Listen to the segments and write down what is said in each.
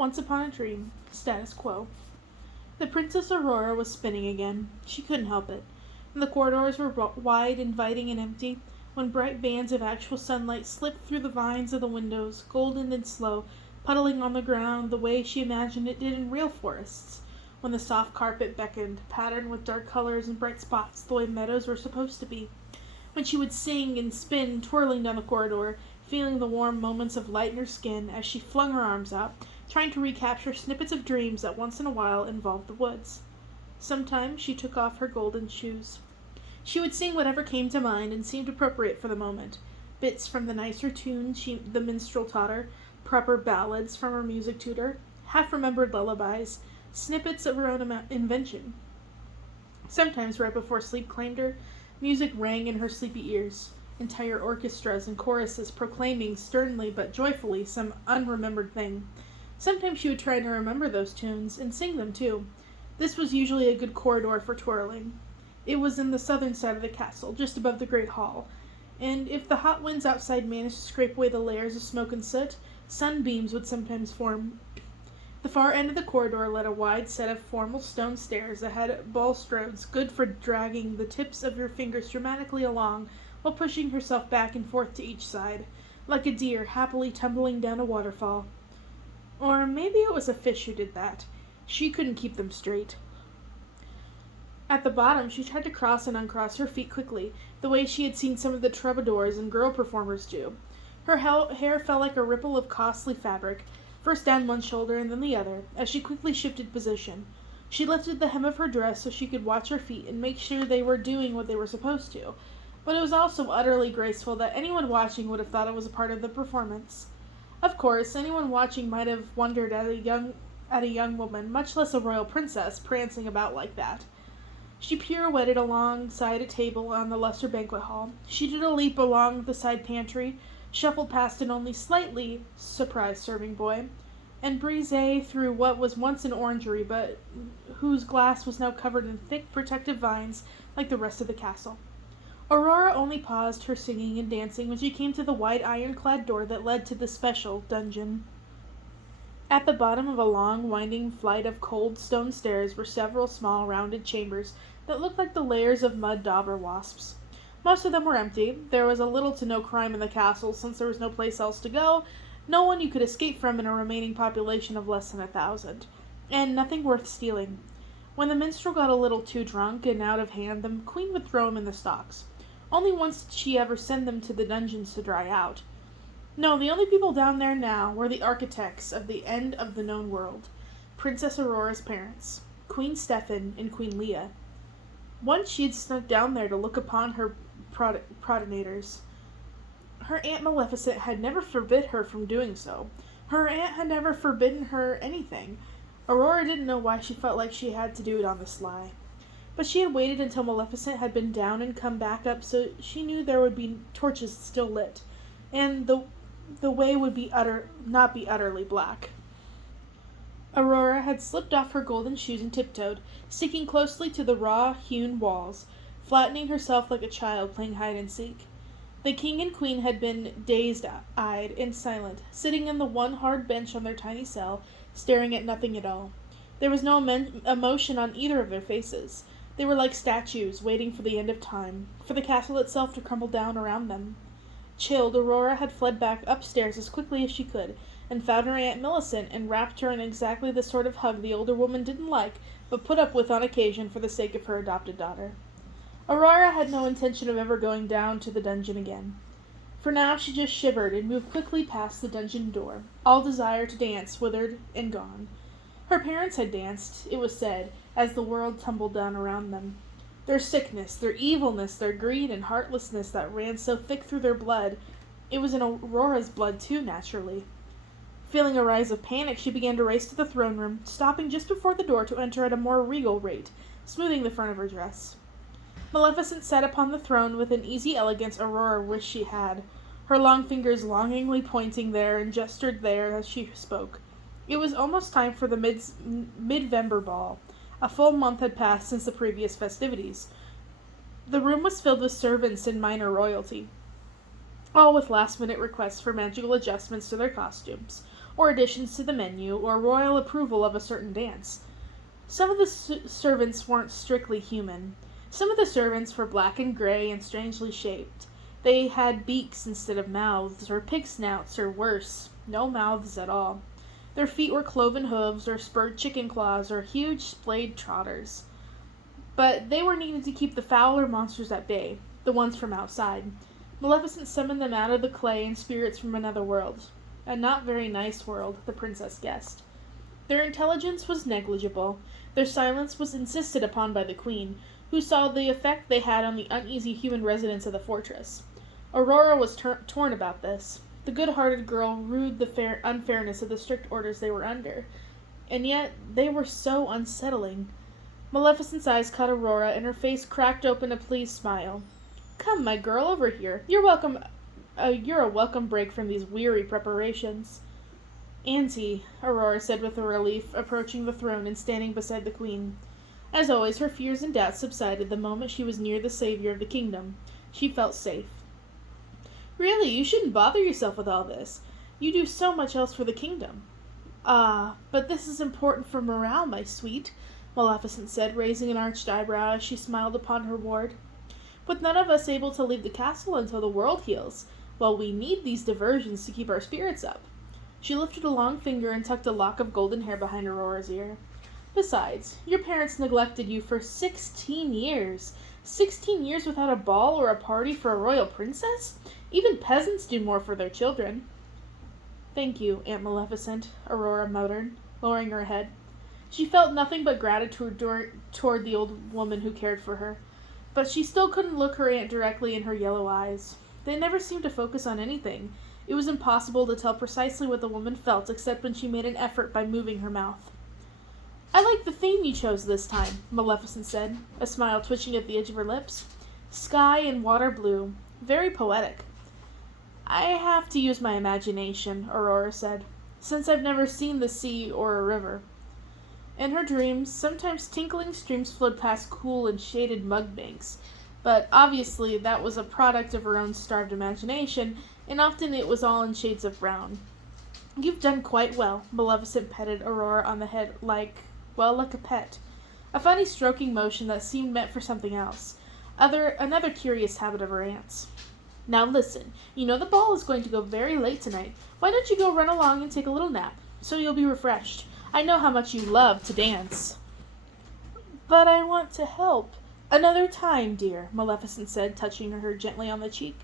Once upon a dream. Status quo. The Princess Aurora was spinning again. She couldn't help it. The corridors were wide, inviting, and empty, when bright bands of actual sunlight slipped through the vines of the windows, golden and slow, puddling on the ground the way she imagined it did in real forests, when the soft carpet beckoned, patterned with dark colors and bright spots the way meadows were supposed to be, when she would sing and spin, twirling down the corridor, feeling the warm moments of light in her skin as she flung her arms out, trying to recapture snippets of dreams that once in a while involved the woods. Sometimes she took off her golden shoes. She would sing whatever came to mind and seemed appropriate for the moment. Bits from the nicer tunes the minstrel taught her, proper ballads from her music tutor, half-remembered lullabies, snippets of her own invention. Sometimes, right before sleep claimed her, music rang in her sleepy ears, entire orchestras and choruses proclaiming sternly but joyfully some unremembered thing. Sometimes she would try to remember those tunes, and sing them too. This was usually a good corridor for twirling. It was in the southern side of the castle, just above the great hall, and if the hot winds outside managed to scrape away the layers of smoke and soot, sunbeams would sometimes form. The far end of the corridor led a wide set of formal stone stairs that had balustrades good for dragging the tips of your fingers dramatically along while pushing herself back and forth to each side, like a deer happily tumbling down a waterfall. Or maybe it was a fish who did that. She couldn't keep them straight. At the bottom, she tried to cross and uncross her feet quickly, the way she had seen some of the troubadours and girl performers do. Her hair fell like a ripple of costly fabric, first down one shoulder and then the other, as she quickly shifted position. She lifted the hem of her dress so she could watch her feet and make sure they were doing what they were supposed to, but it was also utterly graceful that anyone watching would have thought it was a part of the performance. Of course, anyone watching might have wondered at a young woman, much less a royal princess, prancing about like that. She pirouetted alongside a table on the lesser banquet hall. She did a leap along the side pantry, shuffled past an only slightly surprised serving boy, and breezed through what was once an orangery, but whose glass was now covered in thick, protective vines like the rest of the castle. Aurora only paused her singing and dancing when she came to the wide iron-clad door that led to the special dungeon. At the bottom of a long, winding flight of cold stone stairs were several small, rounded chambers that looked like the layers of mud dauber wasps. Most of them were empty. There was a little to no crime in the castle, since there was no place else to go, no one you could escape from in a remaining population of less than 1,000, and nothing worth stealing. When the minstrel got a little too drunk and out of hand, the queen would throw him in the stocks. Only once did she ever send them to the dungeons to dry out. No, the only people down there now were the architects of the end of the known world, Princess Aurora's parents, Queen Stephen and Queen Leah. Once she had snuck down there to look upon her progenitors. Her Aunt Maleficent had never forbid her from doing so. Her aunt had never forbidden her anything. Aurora didn't know why she felt like she had to do it on the sly. But she had waited until Maleficent had been down and come back up, so she knew there would be torches still lit, and the way would not be utterly black. Aurora had slipped off her golden shoes and tiptoed, sticking closely to the raw-hewn walls, flattening herself like a child playing hide-and-seek. The king and queen had been dazed-eyed and silent, sitting on the one hard bench on their tiny cell, staring at nothing at all. There was no emotion on either of their faces. They were like statues, waiting for the end of time, for the castle itself to crumble down around them. Chilled, Aurora had fled back upstairs as quickly as she could, and found her Aunt Millicent and wrapped her in exactly the sort of hug the older woman didn't like, but put up with on occasion for the sake of her adopted daughter. Aurora had no intention of ever going down to the dungeon again. For now she just shivered and moved quickly past the dungeon door, all desire to dance withered and gone. Her parents had danced, it was said, as the world tumbled down around them. Their sickness, their evilness, their greed and heartlessness that ran so thick through their blood, it was in Aurora's blood too, naturally. Feeling a rise of panic, she began to race to the throne room, stopping just before the door to enter at a more regal rate, smoothing the front of her dress. Maleficent sat upon the throne with an easy elegance Aurora wished she had, her long fingers longingly pointing there and gestured there as she spoke. It was almost time for the mid-November ball. A full month had passed since the previous festivities. The room was filled with servants and minor royalty. all with last-minute requests for magical adjustments to their costumes, or additions to the menu, or royal approval of a certain dance. Some of the servants weren't strictly human. Some of the servants were black and gray and strangely shaped. They had beaks instead of mouths, or pig snouts, or worse, no mouths at all. Their feet were cloven hooves, or spurred chicken claws, or huge splayed trotters. But they were needed to keep the fouler monsters at bay, the ones from outside. Maleficent summoned them out of the clay and spirits from another world. A not very nice world, the princess guessed. Their intelligence was negligible. Their silence was insisted upon by the queen, who saw the effect they had on the uneasy human residents of the fortress. Aurora was torn about this. The good-hearted girl rued the unfairness of the strict orders they were under, and yet they were so unsettling. Maleficent's eyes caught Aurora, and her face cracked open a pleased smile. "Come, my girl, over here. You're a welcome break from these weary preparations." "Auntie," Aurora said with relief, approaching the throne and standing beside the queen. As always, her fears and doubts subsided the moment she was near the savior of the kingdom. She felt safe. "Really, you shouldn't bother yourself with all this. You do so much else for the kingdom." "Ah, but this is important for morale, my sweet," Maleficent said, raising an arched eyebrow as she smiled upon her ward. "With none of us able to leave the castle until the world heals, well, we need these diversions to keep our spirits up." She lifted a long finger and tucked a lock of golden hair behind Aurora's ear. "Besides, your parents neglected you for 16 years. 16 years without a ball or a party for a royal princess? Even peasants do more for their children." "Thank you, Aunt Maleficent," Aurora muttered, lowering her head. She felt nothing but gratitude toward the old woman who cared for her, but she still couldn't look her aunt directly in her yellow eyes. They never seemed to focus on anything. It was impossible to tell precisely what the woman felt except when she made an effort by moving her mouth. "I like the theme you chose this time," Maleficent said, a smile twitching at the edge of her lips. "Sky and water blue. Very poetic." "I have to use my imagination," Aurora said, "since I've never seen the sea or a river." In her dreams, sometimes tinkling streams flowed past cool and shaded mud banks, but obviously that was a product of her own starved imagination, and often it was all in shades of brown. "You've done quite well," Maleficent petted Aurora on the head like a pet. A funny stroking motion that seemed meant for something else. Another curious habit of her aunt's. "Now listen, you know the ball is going to go very late tonight. Why don't you go run along and take a little nap, so you'll be refreshed? I know how much you love to dance." "But I want to help." "Another time, dear," Maleficent said, touching her gently on the cheek.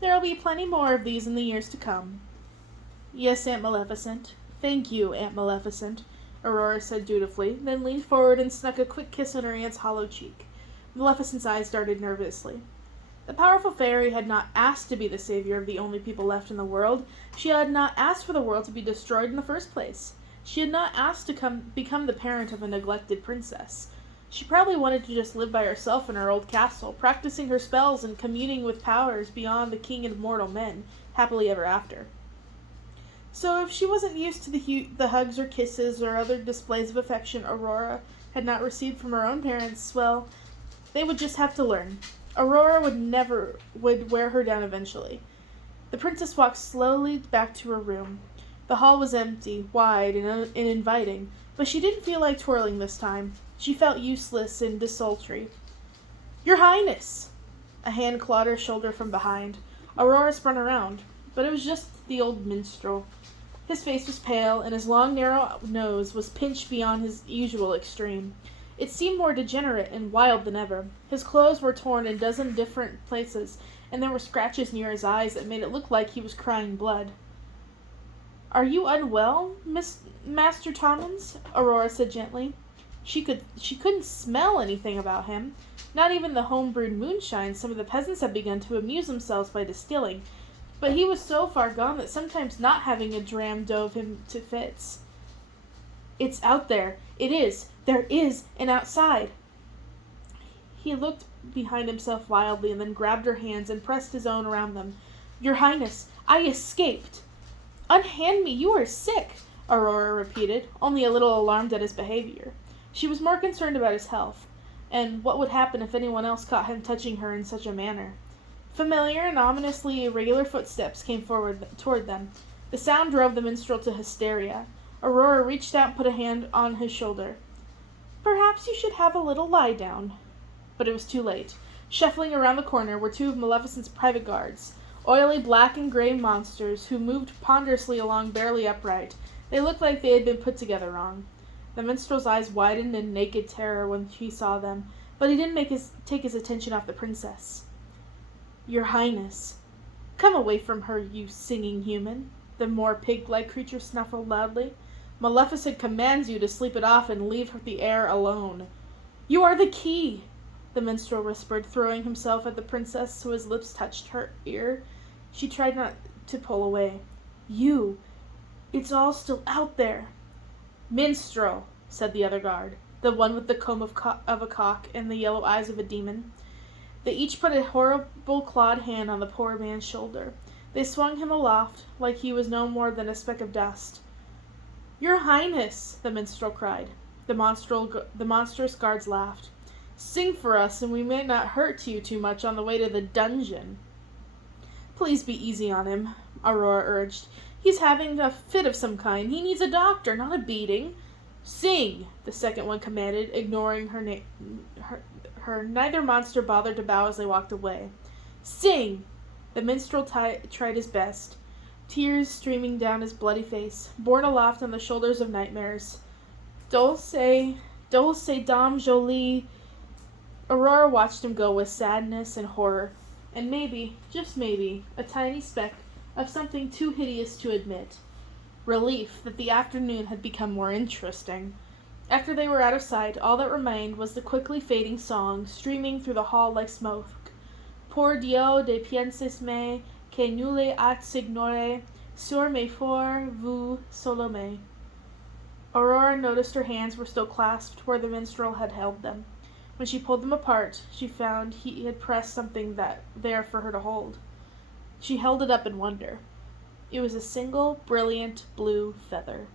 "There'll be plenty more of these in the years to come." "Yes, Aunt Maleficent. Thank you, Aunt Maleficent," Aurora said dutifully, then leaned forward and snuck a quick kiss on her aunt's hollow cheek. Maleficent's eyes darted nervously. The powerful fairy had not asked to be the savior of the only people left in the world. She had not asked for the world to be destroyed in the first place. She had not asked to become the parent of a neglected princess. She probably wanted to just live by herself in her old castle, practicing her spells and communing with powers beyond the king of mortal men, happily ever after. So if she wasn't used to the hugs or kisses or other displays of affection Aurora had not received from her own parents, well, they would just have to learn. Aurora would wear her down eventually. The princess walked slowly back to her room. The hall was empty, wide, and inviting, but she didn't feel like twirling this time. She felt useless and desultory. "Your Highness!" A hand clawed her shoulder from behind. Aurora spun around, but it was just the old minstrel. His face was pale, and his long, narrow nose was pinched beyond his usual extreme. It seemed more degenerate and wild than ever. His clothes were torn in a dozen different places, and there were scratches near his eyes that made it look like he was crying blood. "Are you unwell, Master Tommins?" Aurora said gently. She couldn't smell anything about him, not even the home-brewed moonshine some of the peasants had begun to amuse themselves by distilling, but he was so far gone that sometimes not having a dram drove him to fits. "It's out there. It is. There is an outside." He looked behind himself wildly and then grabbed her hands and pressed his own around them. "Your Highness, I escaped." "Unhand me, you are sick," Aurora repeated, only a little alarmed at his behavior. She was more concerned about his health, and what would happen if anyone else caught him touching her in such a manner. Familiar and ominously irregular footsteps came forward toward them. The sound drove the minstrel to hysteria. Aurora reached out and put a hand on his shoulder. "Perhaps you should have a little lie down." But it was too late. Shuffling around the corner were two of Maleficent's private guards, oily black and gray monsters who moved ponderously along barely upright. They looked like they had been put together wrong. The minstrel's eyes widened in naked terror when he saw them, but he didn't take his attention off the princess. "Your Highness." "Come away from her, you singing human," the more pig-like creature snuffled loudly. "Maleficent commands you to sleep it off and leave the air alone." "You are the key," the minstrel whispered, throwing himself at the princess so his lips touched her ear. She tried not to pull away. It's all still out there." "Minstrel," said the other guard, the one with the comb of a cock and the yellow eyes of a demon. They each put a horrible clawed hand on the poor man's shoulder. They swung him aloft like he was no more than a speck of dust. "Your Highness," the minstrel cried. The monstrous guards laughed. "Sing for us, and we may not hurt you too much on the way to the dungeon." "Please be easy on him," Aurora urged. "He's having a fit of some kind. He needs a doctor, not a beating." "Sing!" the second one commanded, ignoring her. Neither monster bothered to bow as they walked away. "Sing!" The minstrel tried his best, tears streaming down his bloody face, borne aloft on the shoulders of nightmares. "Dulce, dulce dame jolie." Aurora watched him go with sadness and horror, and maybe, just maybe, a tiny speck of something too hideous to admit. Relief that the afternoon had become more interesting. After they were out of sight, all that remained was the quickly fading song, streaming through the hall like smoke. "Por Dio de pienses me, que nulle at signore, sur me for vous solome." Aurora noticed her hands were still clasped where the minstrel had held them. When she pulled them apart, she found he had pressed something there for her to hold. She held it up in wonder. It was a single, brilliant blue feather.